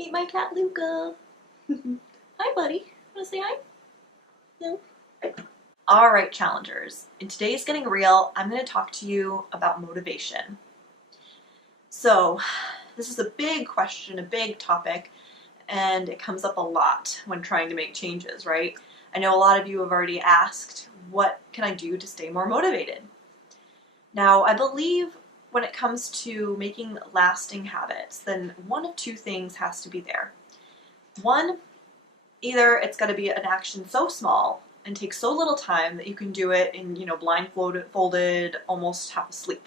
Meet my cat Luca. Hi, buddy. Wanna say hi? No. All right, challengers. In today's Getting Real, I'm going to talk to you about motivation. So, this is a big question, a big topic, and it comes up a lot when trying to make changes, right? I know a lot of you have already asked, what can I do to stay more motivated? Now, I believe when it comes to making lasting habits, then one of two things has to be there. One, either it's got to be an action so small and take so little time that you can do it in, blindfolded, almost half asleep.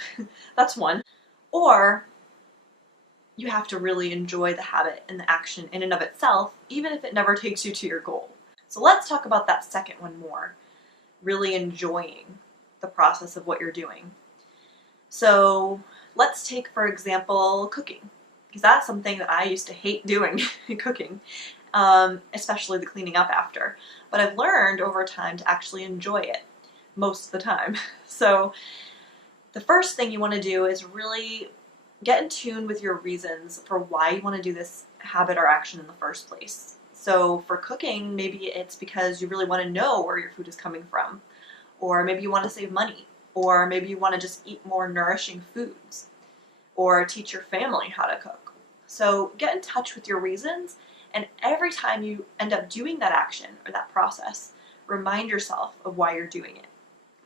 That's one. Or you have to really enjoy the habit and the action in and of itself, even if it never takes you to your goal. So let's talk about that second one more, really enjoying the process of what you're doing. So let's take, for example, cooking, because that's something that I used to hate doing, cooking. Especially the cleaning up after. But I've learned over time to actually enjoy it most of the time. So the first thing you want to do is really get in tune with your reasons for why you want to do this habit or action in the first place. So for cooking, maybe it's because you really want to know where your food is coming from, or maybe you want to save money, or maybe you want to just eat more nourishing foods, or teach your family how to cook. So get in touch with your reasons. And every time you end up doing that action or that process, remind yourself of why you're doing it.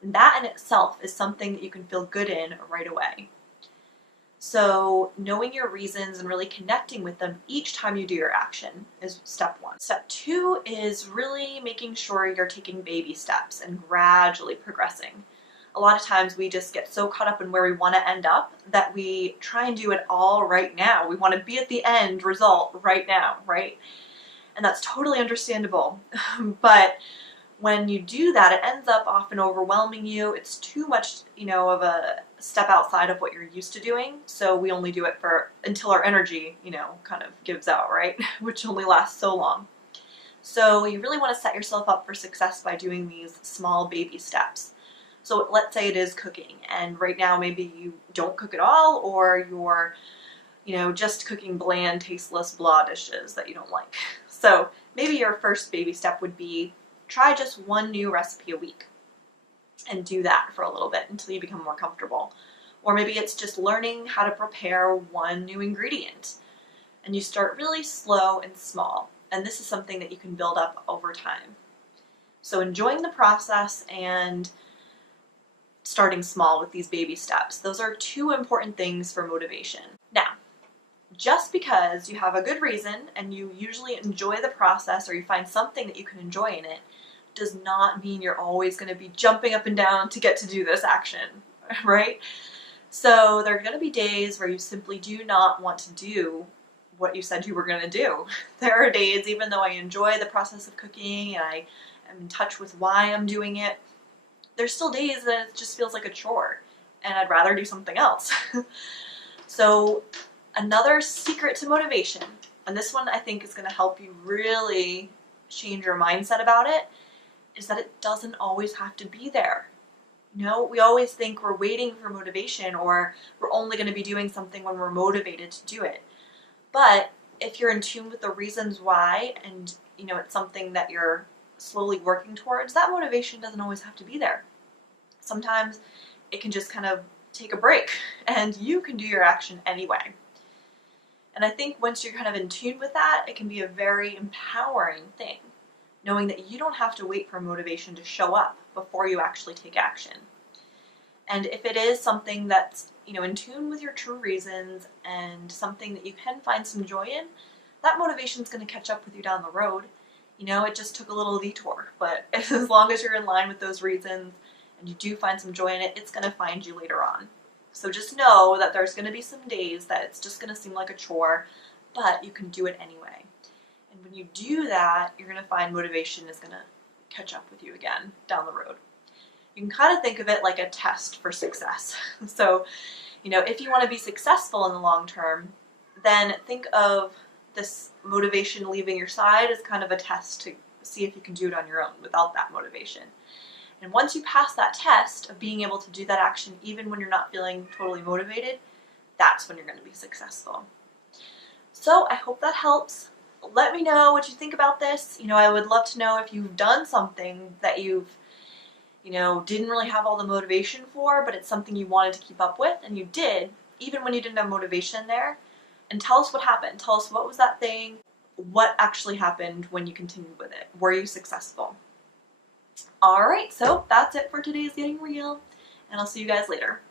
And that in itself is something that you can feel good in right away. So knowing your reasons and really connecting with them each time you do your action is step one. Step two is really making sure you're taking baby steps and gradually progressing. A lot of times we just get so caught up in where we want to end up that we try and do it all right now. We want to be at the end result right now, right? And that's totally understandable. But when you do that, it ends up often overwhelming you. It's too much, of a step outside of what you're used to doing. So we only do it until our energy, kind of gives out, right? Which only lasts so long. So you really want to set yourself up for success by doing these small baby steps. So let's say it is cooking, and right now maybe you don't cook at all, or you're, just cooking bland, tasteless, blah dishes that you don't like. So maybe your first baby step would be try just one new recipe a week and do that for a little bit until you become more comfortable. Or maybe it's just learning how to prepare one new ingredient, and you start really slow and small. And this is something that you can build up over time. So enjoying the process and starting small with these baby steps. Those are two important things for motivation. Now, just because you have a good reason and you usually enjoy the process or you find something that you can enjoy in it, does not mean you're always going to be jumping up and down to get to do this action, right? So there are going to be days where you simply do not want to do what you said you were going to do. There are days, even though I enjoy the process of cooking and I am in touch with why I'm doing it, there's still days that it just feels like a chore and I'd rather do something else. So another secret to motivation, and this one I think is going to help you really change your mindset about it, is that it doesn't always have to be there. We always think we're waiting for motivation or we're only going to be doing something when we're motivated to do it. But if you're in tune with the reasons why and it's something that you're slowly working towards, that motivation doesn't always have to be there. Sometimes it can just kind of take a break and you can do your action anyway. And I think once you're kind of in tune with that, it can be a very empowering thing, knowing that you don't have to wait for motivation to show up before you actually take action. And if it is something that's, in tune with your true reasons and something that you can find some joy in, that motivation is going to catch up with you down the road. It just took a little detour, but as long as you're in line with those reasons and you do find some joy in it, it's going to find you later on. So just know that there's going to be some days that it's just going to seem like a chore, but you can do it anyway. And when you do that, you're going to find motivation is going to catch up with you again down the road. You can kind of think of it like a test for success. So, if you want to be successful in the long term, then think of this motivation leaving your side as kind of a test to see if you can do it on your own without that motivation. And once you pass that test of being able to do that action even when you're not feeling totally motivated, that's when you're going to be successful. So I hope that helps. Let me know what you think about this. I would love to know if you've done something that you've, didn't really have all the motivation for, but it's something you wanted to keep up with, and you did, even when you didn't have motivation there. And tell us what happened. Tell us what was that thing, what actually happened when you continued with it. Were you successful? Alright, so that's it for today's Getting Real, and I'll see you guys later.